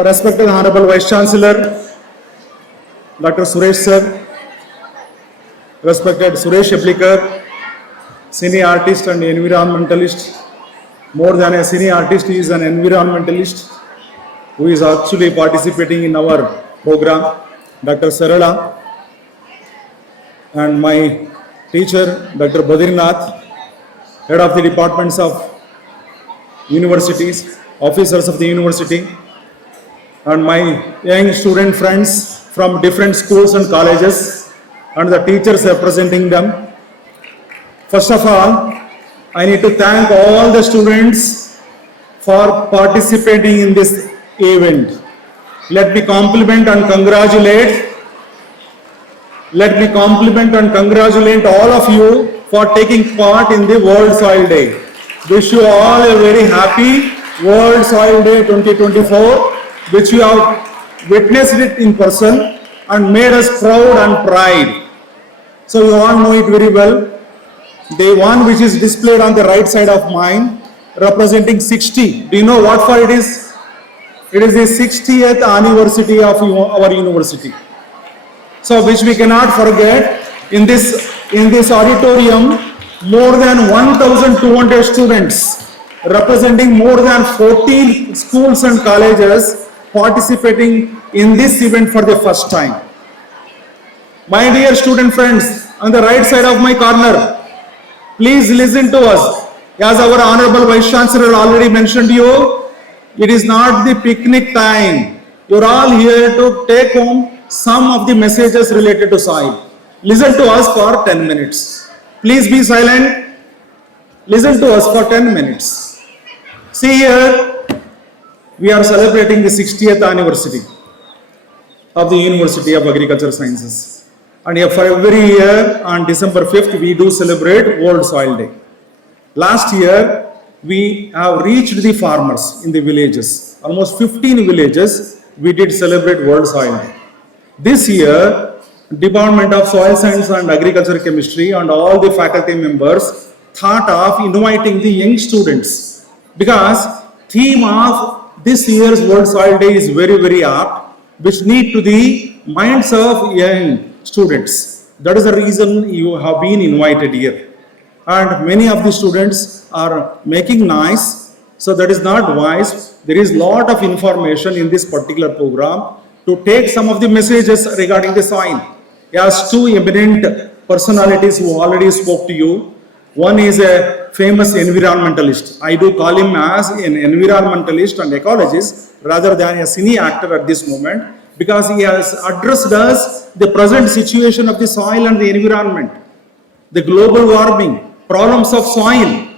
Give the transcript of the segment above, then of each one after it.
Respected Honorable Vice-chancellor, Dr. Suresh sir, respected Suresh Aplikar, senior artist and environmentalist. More than a senior artist, he is an environmentalist who is actually participating in our program. Dr. Sarala and my teacher, Dr. Badrinath, head of the departments of universities, officers of the university, and my young student friends from different schools and colleges, and the teachers representing them. First of all, I need to thank all the students for participating in this event. Let me compliment and congratulate all of you for taking part in the World Soil Day. Wish you all a very happy World Soil Day 2024, which you have witnessed it in person and made us proud and pride. So you all know it very well. The one which is displayed on the right side of mine, representing 60. Do you know what for it is? It is the 60th anniversary of our university. So which we cannot forget. In this auditorium, more than 1,200 students representing more than 14 schools and colleges participating in this event for the first time. My dear student friends, on the right side of my corner, please listen to us. As our Honorable Vice-chancellor already mentioned to you, it is not the picnic time. You are all here to take home some of the messages related to soil. Listen to us for 10 minutes. Please be silent. Listen to us for 10 minutes. See here, we are celebrating the 60th anniversary of the University of Agricultural Sciences. And for every year on December 5th, we do celebrate World Soil Day. Last year, we have reached the farmers in the villages. Almost 15 villages, we did celebrate World Soil Day. This year, Department of Soil Science and Agriculture Chemistry and all the faculty members thought of inviting the young students, because theme of this year's World Soil Day is very, very apt, which need to the minds of young students. That is the reason you have been invited here. And many of the students are making noise, so that is not wise. There is lot of information in this particular program to take some of the messages regarding the soil. As two eminent personalities who already spoke to you. One is a famous environmentalist. I do call him as an environmentalist and ecologist rather than a cine actor at this moment, because he has addressed us the present situation of the soil and the environment, the global warming, problems of soil.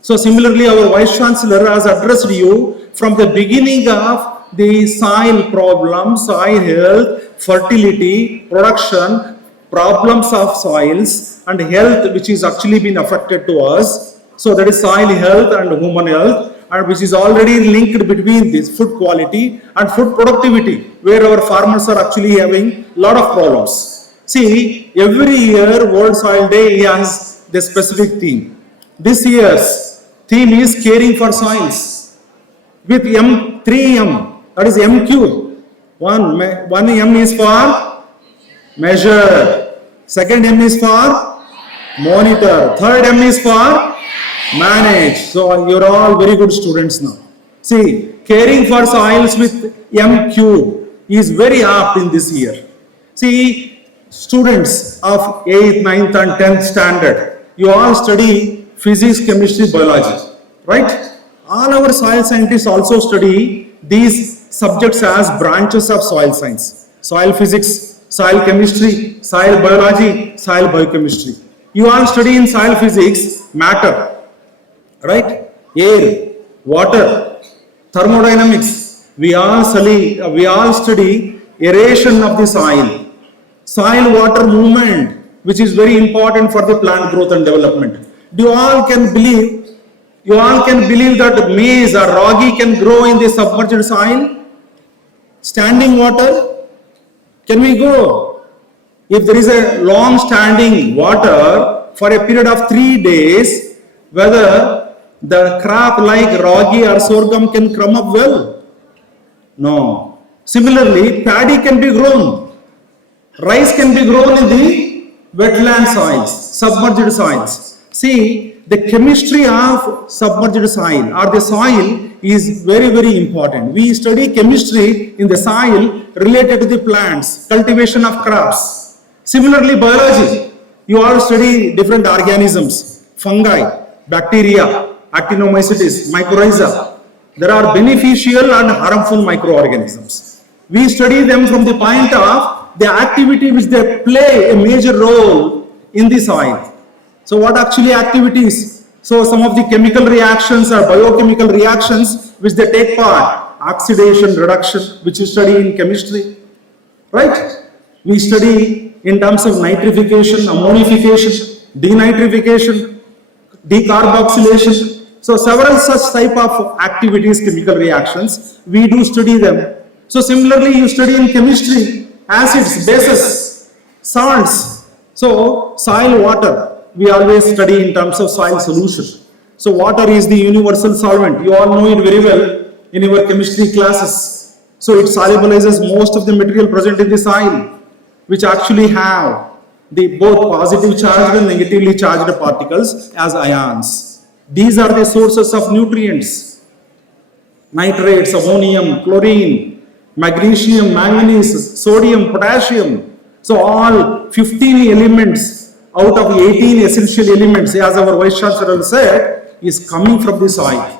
So similarly, our Vice-chancellor has addressed you from the beginning of the soil problems, soil health, fertility, production, problems of soils and health which is actually been affected to us. So that is soil health and human health, and which is already linked between this food quality and food productivity, where our farmers are actually having a lot of problems. See, every year World Soil Day has the specific theme. This year's theme is caring for soils with 3M, that is MQ. One M is for measure, second M is for monitor, third M is for manage. So you're all very good students now. See, caring for soils with MQ is very apt in this year. See, students of 8th, 9th and 10th standard, you all study physics, chemistry, biology, right? All our soil scientists also study these subjects as branches of soil science. Soil physics, soil chemistry, soil biology, soil biochemistry. You all study in soil physics matter, right? Air, water, thermodynamics. We all study aeration of the soil, soil water movement, which is very important for the plant growth and development. You all can believe that maize or ragi can grow in the submerged soil? Standing water? Can we grow? If there is a long standing water for a period of 3 days, whether the crop like ragi or sorghum can come up well. No. Similarly, paddy can be grown. Rice can be grown in the wetland soils, submerged soils. See, the chemistry of submerged soil or the soil is very, very important. We study chemistry in the soil related to the plants, cultivation of crops. Similarly, biology, you all study different organisms, fungi, bacteria, actinomycetes, mycorrhiza. There are beneficial and harmful microorganisms. We study them from the point of the activity which they play a major role in the soil. So what actually activities? So some of the chemical reactions or biochemical reactions which they take part, oxidation, reduction, which you study in chemistry, right? We study in terms of nitrification, ammonification, denitrification, decarboxylation. So several such type of activities, chemical reactions, we do study them. So similarly, you study in chemistry, acids, bases, salts. So soil, water, we always study in terms of soil solution. So water is the universal solvent. You all know it very well in your chemistry classes. So it solubilizes most of the material present in the soil, which actually have the both positive charged and negatively charged particles as ions. These are the sources of nutrients. Nitrates, ammonium, chlorine, magnesium, manganese, sodium, potassium. So all 15 elements out of 18 essential elements, as our Vice-chancellor said, is coming from the soil.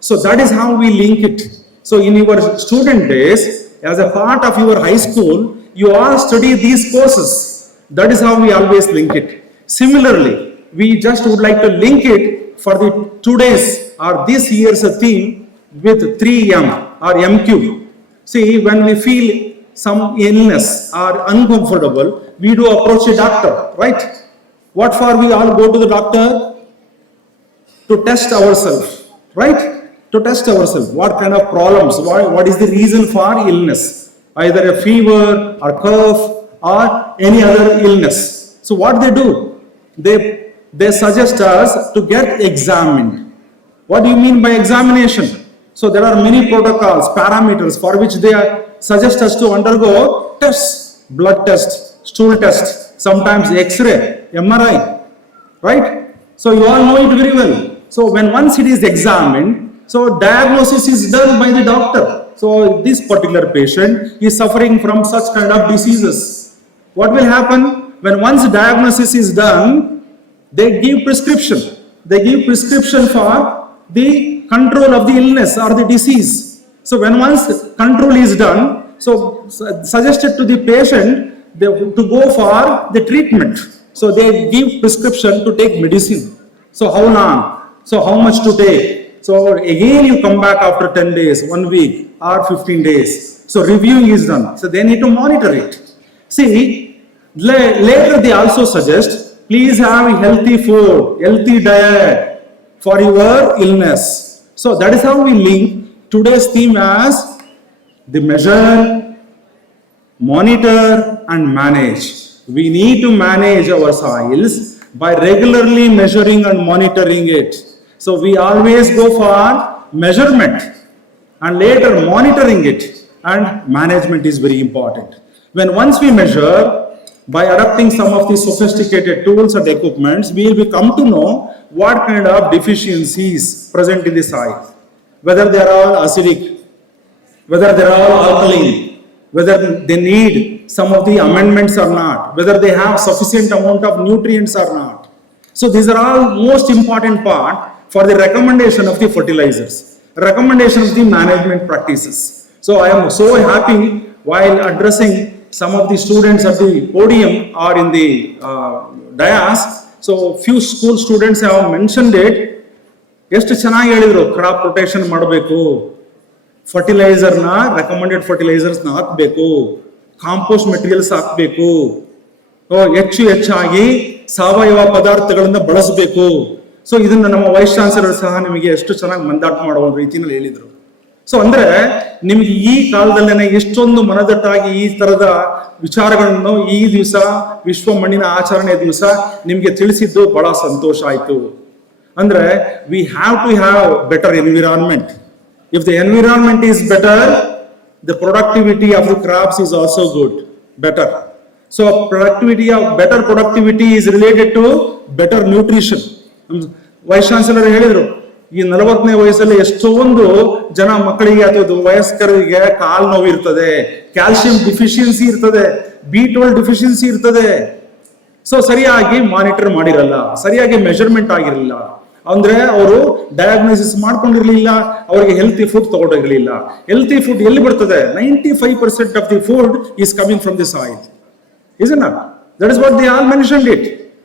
So that is how we link it. So in your student days, as a part of your high school, you all study these courses. That is how we always link it. Similarly, we just would like to link it for the today's or this year's theme with 3M or MQ. See, when we feel some illness or uncomfortable, we do approach a doctor, right? What for we all go to the doctor? To test ourselves, right? To test ourselves. What kind of problems? What is the reason for illness? Either a fever or cough or any other illness. So what they do? They suggest us to get examined. What do you mean by examination? So there are many protocols, parameters for which they suggest us to undergo tests, blood test, stool test, sometimes X-ray, MRI, right? So you all know it very well. So when once it is examined, so diagnosis is done by the doctor. So this particular patient is suffering from such kind of diseases. What will happen? When once diagnosis is done, they give prescription. They give prescription for the control of the illness or the disease. So when once control is done, so suggested to the patient to go for the treatment. So they give prescription to take medicine. So how long? So how much to take? So again you come back after 10 days, 1 week or 15 days. So reviewing is done. So they need to monitor it. See, later they also suggest, please have healthy food, healthy diet for your illness. So that is how we link today's theme as the measure, monitor and manage. We need to manage our soils by regularly measuring and monitoring it. So we always go for measurement and later monitoring it, and management is very important. When once we measure, by adopting some of the sophisticated tools and equipments, we will come to know what kind of deficiencies present in the soil, whether they are all acidic, whether they are all alkaline, whether they need some of the amendments or not, whether they have sufficient amount of nutrients or not. So these are all most important part for the recommendation of the fertilizers, recommendation of the management practices. So I am so happy while addressing some of the students at the podium or in the dais. So few school students have mentioned it. ಎಷ್ಟು ಚೆನ್ನಾಗಿ ಹೇಳಿದ್ರು, crop rotation ಮಾಡಬೇಕು, ಫರ್ಟಿಲೈಸರ್ನ recommended ಫರ್ಟಿಲೈಸರ್ಸ್ನ ಹಾಕಬೇಕು, compost materials ಹಾಕಬೇಕು, ಹೆಚ್ಚಾಗಿ ಸಾವಯವ ಪದಾರ್ಥಗಳನ್ನು ಬಳಸಬೇಕು. ಸೊ ಇದನ್ನ ನಮ್ಮ ವೈಸ್ ಚಾನ್ಸಲರ್ ಸಹ ನಿಮಗೆ ಎಷ್ಟು ಚೆನ್ನಾಗಿ ಮಂದಾಟ ಮಾಡೋ ರೀತಿಯಲ್ಲಿ ಹೇಳಿದ್ರು. ಸೊ ಅಂದ್ರೆ ನಿಮ್ಗೆ ಈ ಕಾಲದಲ್ಲೇನೆ ಎಷ್ಟೊಂದು ಮನದಟ್ಟಾಗಿ ಈ ತರದ ವಿಚಾರಗಳನ್ನು ಈ ದಿವಸ ವಿಶ್ವ ಮಣ್ಣಿನ ಆಚರಣೆ ದಿವಸ ನಿಮ್ಗೆ ತಿಳಿಸಿದ್ದು ಬಹಳ ಸಂತೋಷ ಆಯ್ತು. ಅಂದ್ರೆ we have to have better environment. If the environment is better, the productivity of the crops is also good, better. So better productivity is related to better nutrition. Vice Chancellor ಹೇಳಿದ್ರು, ಈ 40ನೇ ವಯಸ್ಸಲ್ಲಿ ಎಷ್ಟೊಂದು ಜನ ಮಕ್ಕಳಿಗೆ ಅಥವಾ ವಯಸ್ಕರಿಗೆ ಕಾಲು ನೋವು ಇರ್ತದೆ, ಕ್ಯಾಲ್ಸಿಯಂ ಡಿಫಿಷಿಯನ್ಸಿ ಇರ್ತದೆ, B12 ಡಿಫಿಷಿಯನ್ಸಿ ಇರ್ತದೆ. ಸೊ ಸರಿಯಾಗಿ ಮಾನಿಟರ್ ಮಾಡಿರಲ್ಲ, ಸರಿಯಾಗಿ ಮೆಜರ್ಮೆಂಟ್ ಆಗಿರಲಿಲ್ಲ, ಅಂದ್ರೆ ಅವರು ಡಯಾಗ್ನೋಸಿಸ್ ಮಾಡ್ಕೊಂಡಿರ್ಲಿಲ್ಲ, ಅವರಿಗೆ ಹೆಲ್ತಿ ಫುಡ್ ತಗೊಂಡಿರ್ಲಿಲ್ಲ. ಹೆಲ್ತಿ ಫುಡ್ ಎಲ್ಲಿ ಬರ್ತದೆ? 95% of the food is coming from the soil, isn't it? That is what they all mentioned it.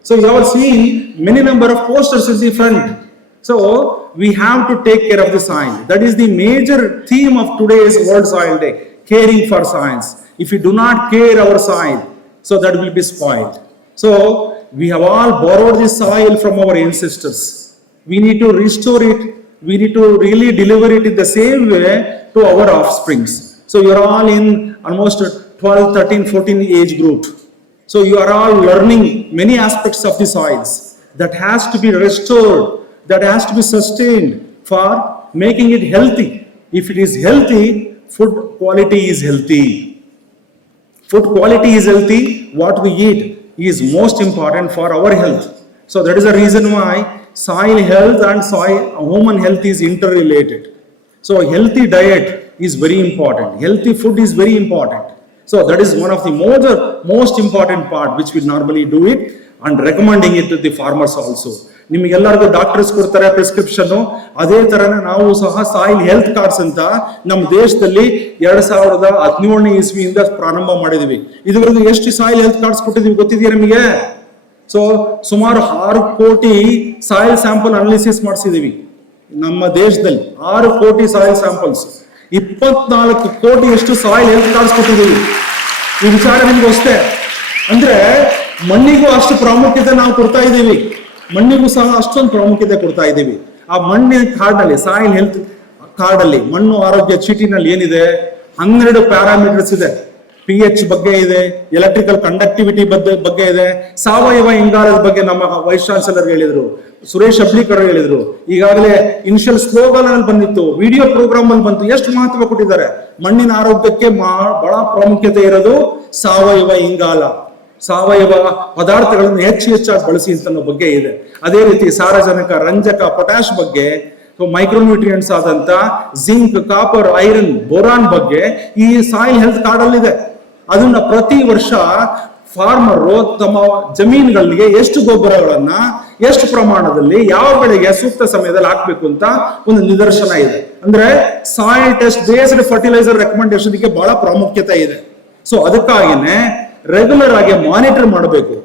So you have seen many number of posters in the front. So we have to take care of the soil. That is the major theme of today's World Soil Day, caring for soils. If we do not care our soil, so that will be spoiled. So we have all borrowed the soil from our ancestors. We need to restore it. We need to really deliver it in the same way to our offsprings. So you are all in almost 12, 13, 14 age group. So you are all learning many aspects of the soils that has to be restored, that has to be sustained for making it healthy. If it is healthy, food quality is healthy. Food quality is healthy. What we eat is most important for our health. So that is the reason why soil health and human health is interrelated. So healthy diet is very important. Healthy food is very important. So that is one of the most important part which we normally do it and recommending it to the farmers also. ನಿಮಗೆಲ್ಲರಿಗೂ doctors ಕೊಡ್ತಾರೆ prescription, ಅದೇ ತರನೇ ನಾವು ಸಹ soil health cards ಅಂತ ನಮ್ಮ ದೇಶದಲ್ಲಿ 2017ನೇ ಇಸ್ವಿಯಿಂದ ಪ್ರಾರಂಭ ಮಾಡಿದೀವಿ. ಇದುವರೆಗೂ ಎಷ್ಟು ಸಾಯಿಲ್ ಹೆಲ್ತ್ ಕಾರ್ಡ್ಸ್ ಕೊಟ್ಟಿದೀವಿ ಗೊತ್ತಿದೆಯಾ ನಿಮಗೆ? ಸೊ ಸುಮಾರು 6 ಕೋಟಿ ಸಾಯಿಲ್ ಸ್ಯಾಂಪಲ್ ಅನಾಲಿಸಿಸ್ ಮಾಡಿಸಿದೀವಿ ನಮ್ಮ ದೇಶದಲ್ಲಿ. 6 ಕೋಟಿ ಸಾಯಿಲ್ ಸ್ಯಾಂಪಲ್ಸ್, 24 ಕೋಟಿಯಷ್ಟು ಸಾಯಿಲ್ ಹೆಲ್ತ್ ಕಾರ್ಡ್ಸ್ ಕೊಟ್ಟಿದ್ದೀವಿ. ಈ ವಿಚಾರ ನಿಮ್ಗೆ ಅಷ್ಟೇ ಅಂದ್ರೆ ಮಣ್ಣಿಗೂ ಅಷ್ಟು ಪ್ರಾಮುಖ್ಯತೆ ನಾವು ಕೊಡ್ತಾ ಇದ್ದೀವಿ, ಮಣ್ಣಿಗೂ ಸಹ ಅಷ್ಟೊಂದು ಪ್ರಾಮುಖ್ಯತೆ ಕೊಡ್ತಾ ಇದ್ದೀವಿ. ಆ ಮಣ್ಣಿನ ಕಾರ್ಡ್ನಲ್ಲಿ, ಸಾಯಿಲ್ ಹೆಲ್ತ್ ಕಾರ್ಡಲ್ಲಿ, ಮಣ್ಣು ಆರೋಗ್ಯ ಚೀಟಿನಲ್ಲಿ ಏನಿದೆ 12 ಪ್ಯಾರಾಮೀಟರ್ಸ್ ಇದೆ. pH ಬಗ್ಗೆ ಇದೆ, ಎಲೆಕ್ಟ್ರಿಕಲ್ ಕಂಡಕ್ಟಿವಿಟಿ ಬಗ್ಗೆ ಇದೆ, ಸಾವಯವ ಇಂಗಾಲದ ಬಗ್ಗೆ ನಮ್ಮ ವೈಸ್ ಚಾನ್ಸಲರ್ ಹೇಳಿದ್ರು, ಸುರೇಶ್ ಅಬ್ಲಿಕರ್ ಹೇಳಿದ್ರು, ಈಗಾಗಲೇ ಇನಿಷಿಯಲ್ ಸ್ಲೋಗನ್ ಅಲ್ಲಿ ಬಂದಿತ್ತು, ವಿಡಿಯೋ ಪ್ರೋಗ್ರಾಮ್ ಅಲ್ಲಿ ಬಂತು. ಎಷ್ಟು ಮಹತ್ವ ಕೊಟ್ಟಿದ್ದಾರೆ ಮಣ್ಣಿನ ಆರೋಗ್ಯಕ್ಕೆ. ಬಹಳ ಪ್ರಾಮುಖ್ಯತೆ ಇರೋದು ಸಾವಯವ ಇಂಗಾಲ, ಸಾವಯವ ಪದಾರ್ಥಗಳನ್ನು ಹೆಚ್ಚಾಗಿ ಬಳಸಿ ಅಂತ ಬಗ್ಗೆ ಇದೆ. ಅದೇ ರೀತಿ ಸಾರಜನಕ, ರಂಜಕ, ಪೊಟ್ಯಾಶ್ ಬಗ್ಗೆ, ಮೈಕ್ರೋನ್ಯೂಟ್ರಿಯೆಂಟ್ಸ್ ಆದಂತ ಜಿಂಕ್, ಕಾಪರ್, ಐರನ್, ಬೋರಾನ್ ಬಗ್ಗೆ ಈ ಸಾಯಿಲ್ ಹೆಲ್ತ್ ಕಾರ್ಡ್ ಅಲ್ಲಿ ಇದೆ. ಅದನ್ನ ಪ್ರತಿ ವರ್ಷ ಫಾರ್ಮರು ತಮ್ಮ ಜಮೀನುಗಳಿಗೆ ಎಷ್ಟು ಗೊಬ್ಬರಗಳನ್ನ ಎಷ್ಟು ಪ್ರಮಾಣದಲ್ಲಿ ಯಾವ ಬೆಳೆಗೆ ಸೂಕ್ತ ಸಮಯದಲ್ಲಿ ಹಾಕ್ಬೇಕು ಅಂತ ಒಂದು ನಿದರ್ಶನ ಇದೆ. ಅಂದ್ರೆ soil test based fertiliser recommendation ಗೆ ಬಹಳ ಪ್ರಾಮುಖ್ಯತೆ ಇದೆ. ಸೊ ಅದಕ್ಕಾಗಿನೇ ರೆಗ್ಯುಲರ್ ಆಗಿ ಮಾನಿಟರ್ ಮಾಡಬೇಕು.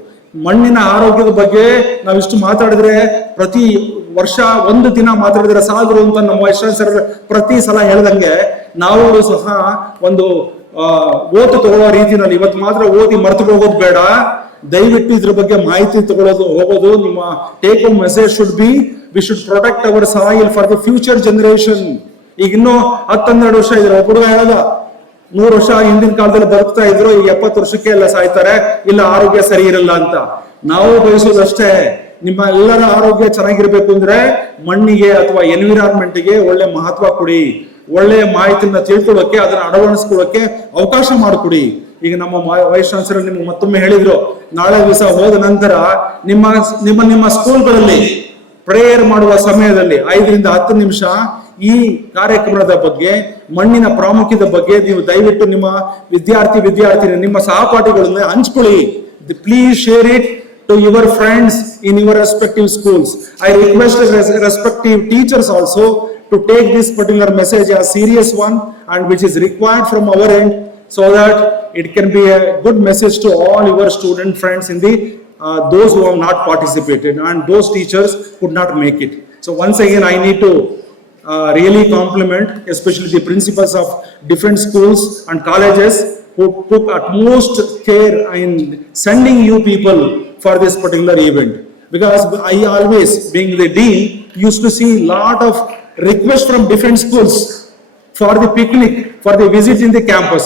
ಮಣ್ಣಿನ ಆರೋಗ್ಯದ ಬಗ್ಗೆ ನಾವಿಷ್ಟು ಮಾತಾಡಿದ್ರೆ, ಪ್ರತಿ ವರ್ಷ ಒಂದು ದಿನ ಮಾತಾಡಿದ್ರೆ ಸಾಲರು ಅಂತ ನಮ್ಮ ವೈಸ್ ಚಾನ್ಸಲರ್ ಪ್ರತಿ ಸಲ ಹೇಳ್ದಂಗೆ ನಾವು ಸಹ ಒಂದು ಓದು ತಗೊಳ್ಳೋ ರೀತಿನಲ್ಲಿ ಇವತ್ತು ಮಾತ್ರ ಓದಿ ಮರೆತು ಹೋಗೋದು ಬೇಡ, ದಯವಿಟ್ಟು ಇದ್ರ ಬಗ್ಗೆ ಮಾಹಿತಿ ಹೋಗೋದು. ನಿಮ್ಮ take home message should be, we should protect our soil for the future generation. ಈಗ ಇನ್ನೂ 10-12 ವರ್ಷ ಇದ್ರೆ ಒಬ್ಬರು ಹೇಳೋದ 100 ವರ್ಷ ಹಿಂದಿನ ಕಾಲದಲ್ಲಿ ಬದುಕ್ತಾ ಇದ್ರು, ಈಗ 70 ವರ್ಷಕ್ಕೆ ಎಲ್ಲ ಸಾಯ್ತಾರೆ, ಇಲ್ಲ ಆರೋಗ್ಯ ಸರಿ ಇರಲ್ಲ ಅಂತ. ನಾವು ಬಯಸೋದಷ್ಟೇ, ನಿಮ್ಮ ಎಲ್ಲರ ಆರೋಗ್ಯ ಚೆನ್ನಾಗಿರ್ಬೇಕು ಅಂದ್ರೆ ಮಣ್ಣಿಗೆ ಅಥವಾ ಎನ್ವಿರಾನ್ಮೆಂಟ್ಗೆ ಒಳ್ಳೆ ಮಹತ್ವ ಕೊಡಿ, ಒಳ್ಳೆ ಮಾಹಿತಿಯನ್ನ ತಿಳ್ಕೊಳ್ಳೋಕೆ, ಅದನ್ನ ಅಳವಡಿಸ್ಕೊಳ್ಳೋಕೆ ಅವಕಾಶ ಮಾಡಿಕೊಡಿ. ಈಗ ನಮ್ಮ ವೈಸ್ ಚಾನ್ಸಲರ್ ನಿಮ್ಗೆ ಮತ್ತೊಮ್ಮೆ ಹೇಳಿದ್ರು, ನಾಳೆ ದಿವಸ ಹೋದ ನಂತರ ನಿಮ್ಮ ಸ್ಕೂಲ್ಗಳಲ್ಲಿ ಪ್ರೇಯರ್ ಮಾಡುವ ಸಮಯದಲ್ಲಿ 5ರಿಂದ 10 ನಿಮಿಷ ಈ ಕಾರ್ಯಕ್ರಮದ ಬಗ್ಗೆ, ಮಣ್ಣಿನ ಪ್ರಾಮುಖ್ಯದ ಬಗ್ಗೆ ನೀವು ದಯವಿಟ್ಟು ನಿಮ್ಮ ವಿದ್ಯಾರ್ಥಿ ನಿಮ್ಮ ಸಹಪಾಠಿಗಳನ್ನ ಹಂಚ್ಕೊಳ್ಳಿ. Please share it to your friends in your respective schools. I request respective teachers also to take this particular message as serious one and which is required from our end, so that it can be a good message to all your student friends in the those who have not participated and those teachers could not make it. So once again I need to really compliment especially the principals of different schools and colleges who took utmost care in sending you people for this particular event, because I always, being the dean, used to see lot of requests from different schools for the picnic, for the visit in the campus.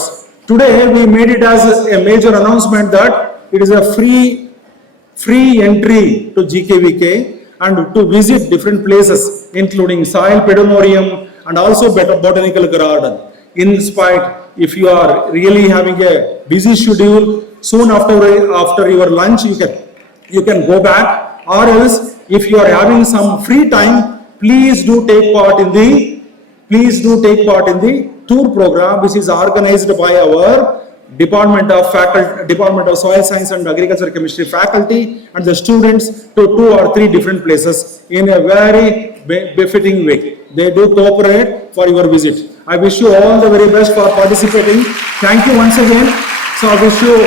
Today we made it as a major announcement that it is a free entry to GKVK and to visit different places including soil pedonorium and also botanical garden. In spite if you are really having a busy schedule, soon after your lunch, you can go back, or else if you are having some free time, please do take part in the tour program, which is organized by our Department of Soil Science and Agriculture Chemistry faculty and the students to 2 or 3 different places in a very befitting way. They do cooperate for your visit. I wish you all the very best for participating. Thank you once again. So I wish you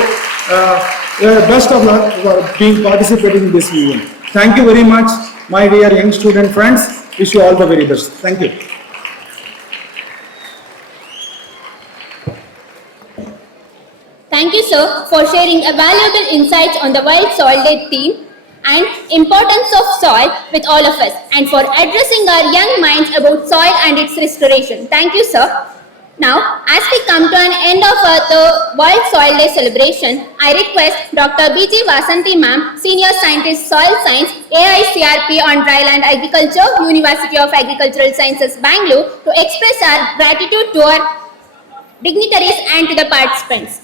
best of luck for being participating in this event. Thank you very much, my dear young student friends. Wish you all the very best. Thank you. Thank you, sir, for sharing a valuable insights on the Wild Soil Day theme and importance of soil with all of us, and for addressing our young minds about soil and its restoration. Thank you, sir. Now, as we come to an end of the World Soil Day celebration, I request Dr. B.G. Vasanti ma'am, Senior Scientist Soil Science, AICRP on Dryland Agriculture, University of Agricultural Sciences, Bangalore, to express our gratitude to our dignitaries and to the participants.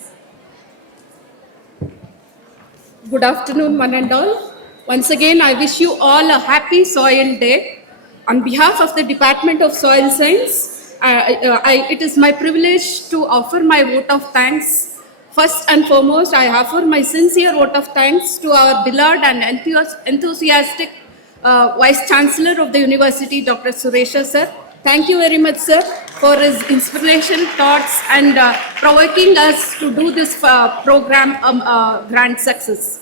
Good afternoon, one and all. Once again, I wish you all a happy Soil Day. On behalf of the Department of Soil Science, it is my privilege to offer my vote of thanks. First and foremost, I offer my sincere vote of thanks to our beloved and enthusiastic Vice-chancellor of the University, Dr. Suresha sir. Thank you very much, sir, for his inspiration, thoughts, and provoking us to do this program grand success.